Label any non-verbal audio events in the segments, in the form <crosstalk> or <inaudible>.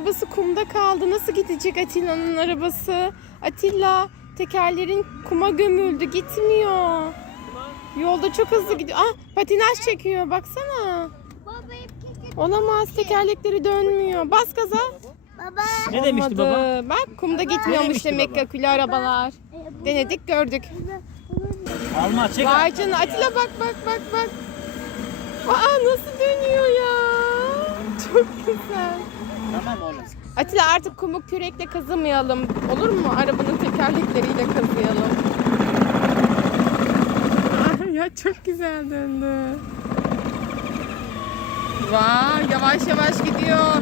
arabası kumda kaldı. Nasıl gidecek Atilla'nın arabası? Atilla tekerlerin kuma gömüldü. Gitmiyor. Yolda çok hızlı gidiyor. Ah patinaj çekiyor. Baksana. Baba hep keke. Olamaz. Tekerlekleri dönmüyor. Bas gaza. Baba. Ne demişti baba? Bak kumda gitmiyormuş demek ki akülü arabalar. e, Denedik gördük. Alma çek. Vay canına Atilla bak bak bak bak. Aa nasıl dönüyor ya. Çok güzel. Tamam oğlum. Atilla artık kumu kürekle kazımayalım. Olur mu? Arabanın tekerlekleriyle kazıyalım. Ay ya çok güzel döndü. Vay yavaş yavaş gidiyor.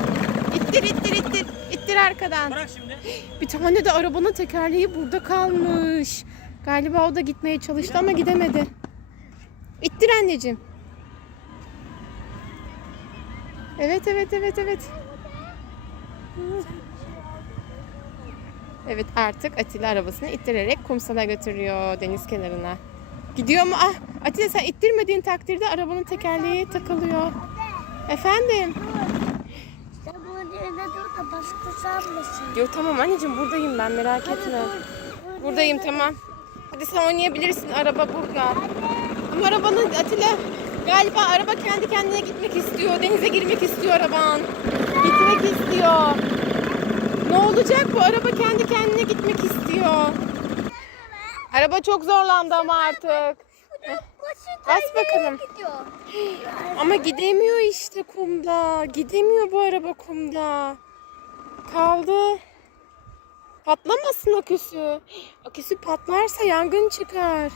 İttir ittir ittir. İttir arkadan. Bırak şimdi. <gasps> Bir tane de arabanın tekerleği burada kalmış. Galiba o da gitmeye çalıştı ama gidemedi. İttir anneciğim. Evet evet evet evet. Evet artık Atilla arabasını ittirerek kumsala götürüyor deniz kenarına. Gidiyor mu? Ah Atilla sen ittirmediğin takdirde arabanın tekerleği takılıyor. Efendim? Sen bunun yerine dur da başka sanmasın. Yok tamam anneciğim buradayım ben merak etme. Buradayım tamam. Hadi sen oynayabilirsin araba burada. Ama arabanın Atilla galiba araba kendi kendine gitmek istiyor. Denize girmek istiyor araban. Gitmek istiyor. Ne olacak bu araba kendi kendine gitmek istiyor. Araba çok zorlandı ama artık. Bas bakalım. <gasps> Ama gidemiyor işte kumda. Gidemiyor bu araba kumda. Kaldı. Patlamasın aküsü. Aküsü <gasps> patlarsa yangın çıkar.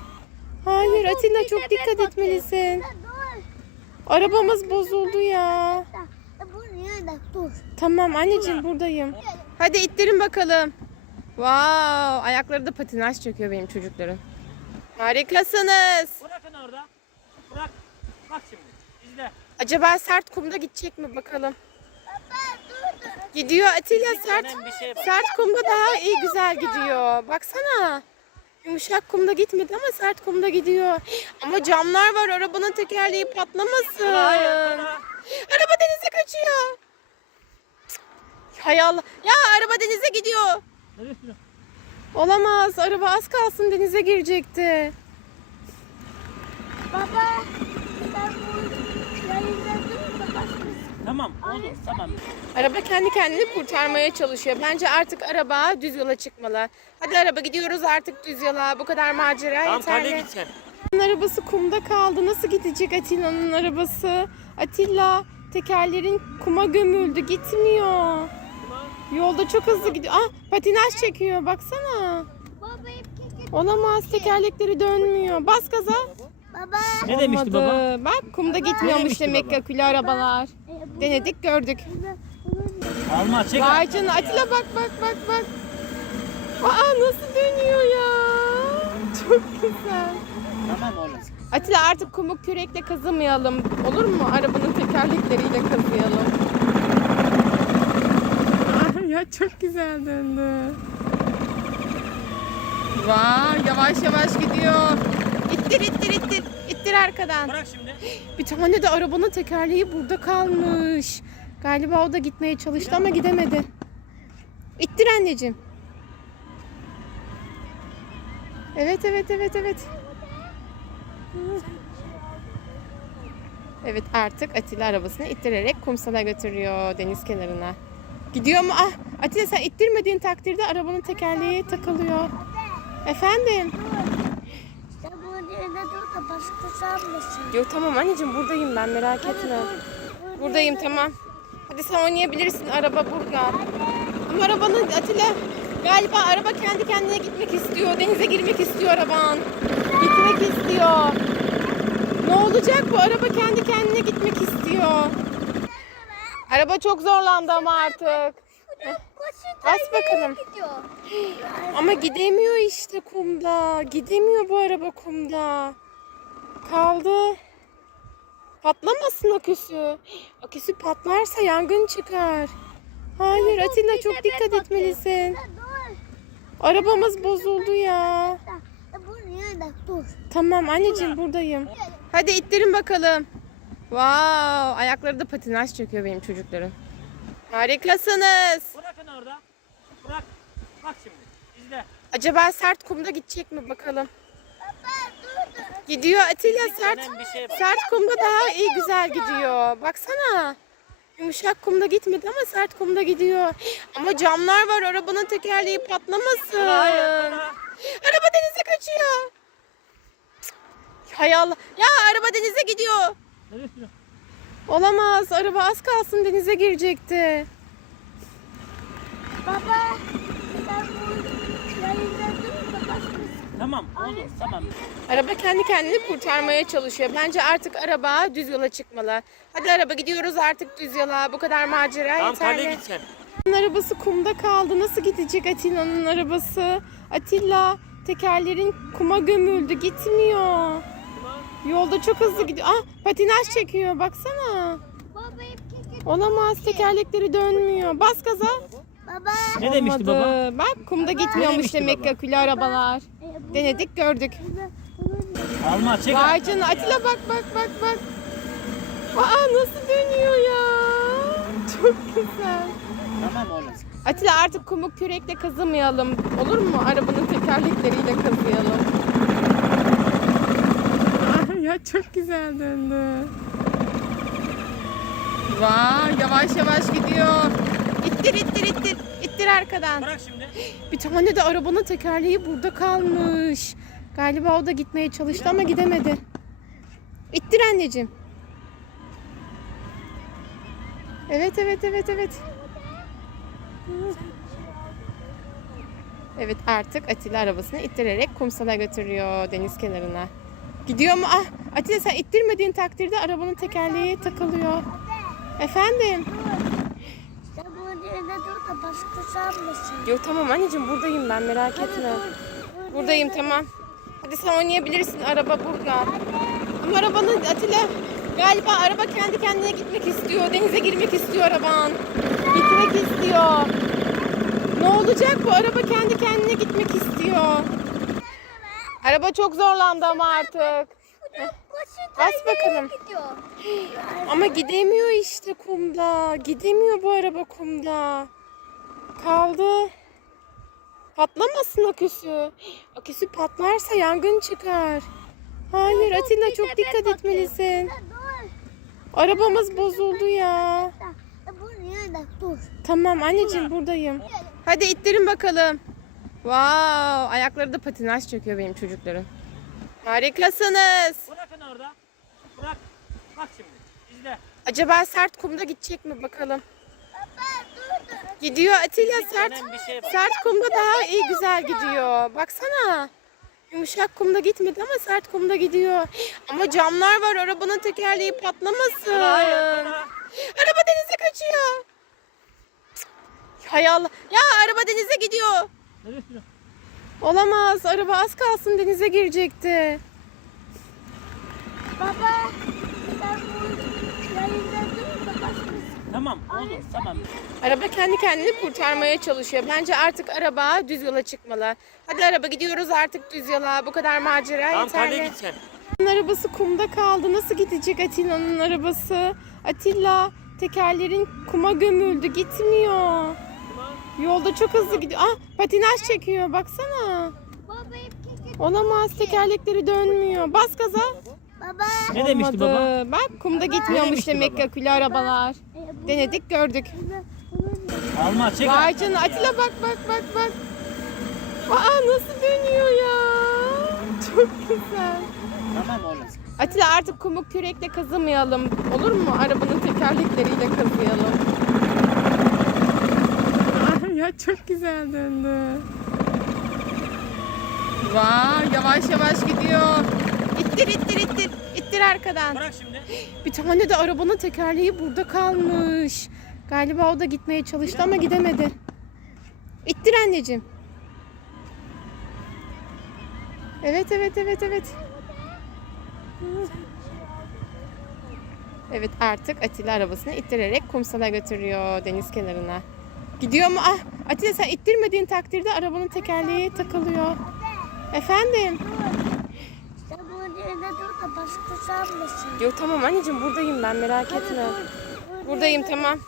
Hayır Atilla çok dikkat etmelisin. Arabamız bozuldu ya. Tamam anneciğim buradayım. Hadi ittirin bakalım. Wow, ayakları da patinaj çekiyor benim çocukların. Harikasınız. Bırakın orada. Bırak. Bak şimdi. İzle. Acaba sert kumda gidecek mi bakalım? Baba dur dur. Gidiyor Atilla sert. Şey. Sert kumda daha iyi güzel gidiyor. Baksana. Yumuşak kumda gitmedi ama sert kumda gidiyor. Ama camlar var arabanın tekerleği patlamasın. Araba denize kaçıyor. Hay Allah. Ya araba denize gidiyor? Olamaz. Araba az kalsın denize girecekti. Baba. Sen bunun yerine dur da başka Tamam oğlum tamam. Araba kendi kendini kurtarmaya çalışıyor. Bence artık araba düz yola çıkmalı. Hadi araba gidiyoruz artık düz yola. Bu kadar macera Tamam kaleye yeterli. git sen. Arabası kumda kaldı. Nasıl gidecek Atilla'nın arabası? Atilla tekerlerin kuma gömüldü. Gitmiyor. Yolda çok hızlı gidiyor. Ah patinaj çekiyor. Baksana. Baba hep keke. Olamaz. Tekerlekleri dönmüyor. Bas gaza. Baba. Ne demişti baba? Bak kumda gitmiyormuş demişti demek ki baba? akülü arabalar. E, Denedik gördük. Alma çek. Vay canına Atilla bak bak bak bak. Aa nasıl dönüyor ya. Çok güzel. Tamam oğlum. Atilla artık kumu kürekle kazımayalım. Olur mu? Arabanın tekerlekleriyle kazıyalım. Ay ya çok güzel döndü. Vay yavaş yavaş gidiyor. İttir ittir ittir. İttir arkadan. Bırak şimdi. Bir tane de arabanın tekerleği burada kalmış. Galiba o da gitmeye çalıştı ama gidemedi. İttir anneciğim. Evet evet evet evet. Evet artık Atilla arabasını ittirerek kumsala götürüyor deniz kenarına. Gidiyor mu? Ah Atilla sen ittirmediğin takdirde arabanın tekerleği takılıyor. Efendim? Sen bunun yerine dur da başka sanmasın. Yok tamam anneciğim buradayım ben merak etme. Buradayım tamam. Hadi sen oynayabilirsin araba burada. Ama arabanın Atilla galiba araba kendi kendine gitmek istiyor. Denize girmek istiyor araban. Gitmek istiyor. Ne olacak bu araba kendi kendine gitmek istiyor. Araba çok zorlandı ama artık. Bas bakalım. Gidiyor. Ama gidemiyor işte kumda. Gidemiyor bu araba kumda. Kaldı. Patlamasın aküsü. Aküsü patlarsa yangın çıkar. Hayır Atilla çok dikkat etmelisin. Dur. Arabamız bozuldu ya. Dur. Tamam anneciğim buradayım. Hadi ittirin bakalım. Wow, ayakları da patinaj çekiyor benim çocukların. Harikasınız. Bırakın orada. Bırak. Bak şimdi. İzle. Acaba sert kumda gidecek mi bakalım? Gidiyor Atilla sert. Şey. Sert kumda daha iyi güzel gidiyor. Baksana. Yumuşak kumda gitmedi ama sert kumda gidiyor. Ama camlar var arabanın tekerleği patlamasın. Araba denize kaçıyor. Hay Allah. Ya araba denize gidiyor. Olamaz. Araba az kalsın denize girecekti. Baba sen bu yayında dur da başkası. Tamam oğlum tamam. Araba kendi kendini kurtarmaya çalışıyor. Bence artık araba düz yola çıkmalı. Hadi araba gidiyoruz artık düz yola. Bu kadar macera Tamam kaleye yeterli. Atilla'nın arabası kumda kaldı. Nasıl gidecek Atilla'nın arabası? Atilla tekerlerin kuma gömüldü. Gitmiyor. Yolda çok hızlı gidiyor. Ah patinaj çekiyor. Baksana. Baba hep keke. Olamaz. Tekerlekleri dönmüyor. Bas gaza. Baba. Ne demişti baba? Olmadı. Bak kumda gitmiyormuş demek ki akülü arabalar. Denedik gördük. Alma çek. Vay canına Atilla bak bak bak bak. Aa nasıl dönüyor ya. Çok güzel. Tamam oğlum. Atilla artık kumu kürekle kazımayalım. Olur mu? Arabanın tekerlekleriyle kazıyalım. Ay ya çok güzel döndü. Vay yavaş yavaş gidiyor. İttir ittir ittir. İttir arkadan. Bırak şimdi. Bir tane de arabanın tekerleği burada kalmış. Galiba o da gitmeye çalıştı ama gidemedi. İttir anneciğim. Evet evet evet evet. Evet artık Atilla arabasını ittirerek kumsala götürüyor deniz kenarına. Gidiyor mu? Ah Atilla sen ittirmediğin takdirde arabanın tekerleği takılıyor. Efendim? Başkası almasın. Yok tamam anneciğim buradayım ben merak etme. Buradayım tamam. Hadi sen oynayabilirsin. Araba burada. Ama arabanın Atilla galiba araba kendi kendine gitmek istiyor. Denize girmek istiyor araban. Gitmek istiyor. Ne olacak bu? Araba kendi kendine gitmek istiyor. Araba çok zorlandı ama artık. Bas bakalım. <gasps> Ama gidemiyor işte kumda. Gidemiyor bu araba kumda. Kaldı. Patlamasın aküsü. Aküsü patlarsa yangın çıkar. Hayır Atilla çok dikkat etmelisin. Arabamız bozuldu ya. Tamam anneciğim buradayım. Hadi ittirin bakalım. Wow, ayakları da patinaj çekiyor benim çocukların. Harikasınız. Bırakın orada. Bırak. Bak şimdi. İzle. Acaba sert kumda gidecek mi bakalım? Gidiyor Atilla sert. Bir şey. Sert kumda daha iyi güzel gidiyor. Baksana. Yumuşak kumda gitmedi ama sert kumda gidiyor. Ama camlar var arabanın tekerleği patlamasın. Araba denize kaçıyor. Hay Allah. Ya araba denize gidiyor. Olamaz. Araba az kalsın denize girecekti. Baba sen bu yayında dur da başkası. Tamam oğlum tamam. Araba kendi kendini kurtarmaya çalışıyor. Bence artık araba düz yola çıkmalı. Hadi araba gidiyoruz artık düz yola. Bu kadar macera Tamam kaleye yeterli. git sen. Atilla'nın arabası kumda kaldı. Nasıl gidecek Atilla'nın arabası? Atilla tekerlerin kuma gömüldü. Gitmiyor. Yolda çok hızlı gidiyor. Ah patinaj çekiyor. Baksana. Baba hep keke. Olamaz. Tekerlekleri dönmüyor. Bas gaza. Baba. Ne demişti baba? Olmadı. Bak kumda gitmiyormuş demek ki akülü arabalar. Denedik gördük. Alma çek. Vay canına Atilla bak bak bak bak. Aa nasıl dönüyor ya. Çok güzel. Tamam oğlum. Atilla artık kumu kürekle kazımayalım. Olur mu? Arabanın tekerlekleriyle kazıyalım. Ay ya çok güzel döndü. Vay yavaş yavaş gidiyor. İttir ittir ittir. Arkadan. Bırak şimdi. <gasps> Bir tane de arabanın tekerleği burada kalmış. Galiba o da gitmeye çalıştı ama gidemedi. İttir anneciğim. Evet evet evet evet. Evet artık Atilla arabasını ittirerek kumsala götürüyor deniz kenarına. Gidiyor mu? Ah Atilla sen ittirmediğin takdirde arabanın tekerleği takılıyor. Efendim? Başkası almasın. Yok tamam anneciğim buradayım ben merak etme. Buradayım tamam.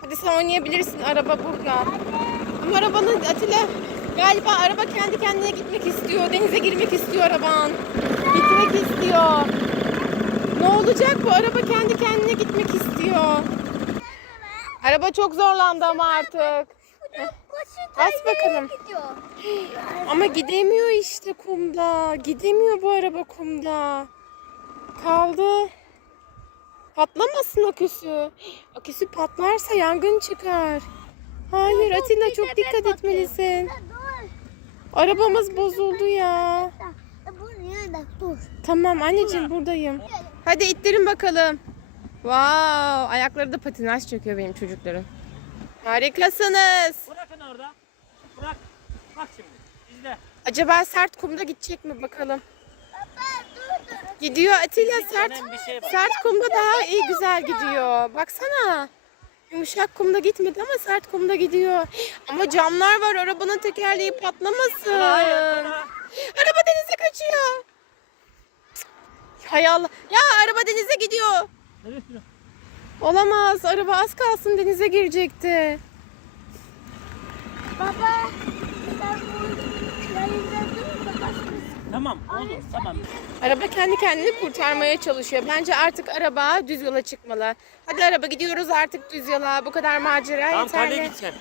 Hadi sen oynayabilirsin. Araba burada. Ama arabanın Atilla galiba araba kendi kendine gitmek istiyor. Denize girmek istiyor araban. Gitmek istiyor. Ne olacak bu? Araba kendi kendine gitmek istiyor. Araba çok zorlandı ama artık. Bas bakalım. Ama gidemiyor işte kumda. Gidemiyor bu araba kumda. Kaldı. Patlamasın aküsü. Aküsü patlarsa yangın çıkar. Hayır Atilla çok dikkat etmelisin. Dur. Arabamız bozuldu ya. Buraya da dur. Tamam anneciğim buradayım. Hadi ittirin bakalım. Wow, ayakları da patinaj çekiyor benim çocukların. Harikasınız. Bırakın orada. Bırak. Bak şimdi. İzle. Acaba sert kumda gidecek mi bakalım? Baba dur dur. Gidiyor Atilla sert. Şey. Sert kumda daha iyi güzel gidiyor. Baksana. Yumuşak kumda gitmedi ama sert kumda gidiyor. Ama camlar var arabanın tekerleği patlamasın. Araba denize kaçıyor. Hay Allah. Ya araba denize gidiyor. Nereye gidiyor? Olamaz. Araba az kalsın denize girecekti. Baba sen bu yanında dur da başkası. Tamam oğlum tamam. Araba kendi kendini kurtarmaya çalışıyor. Bence artık araba düz yola çıkmalı. Hadi araba gidiyoruz artık düz yola. Bu kadar macera Tamam yeterli. kaleye gideceğim.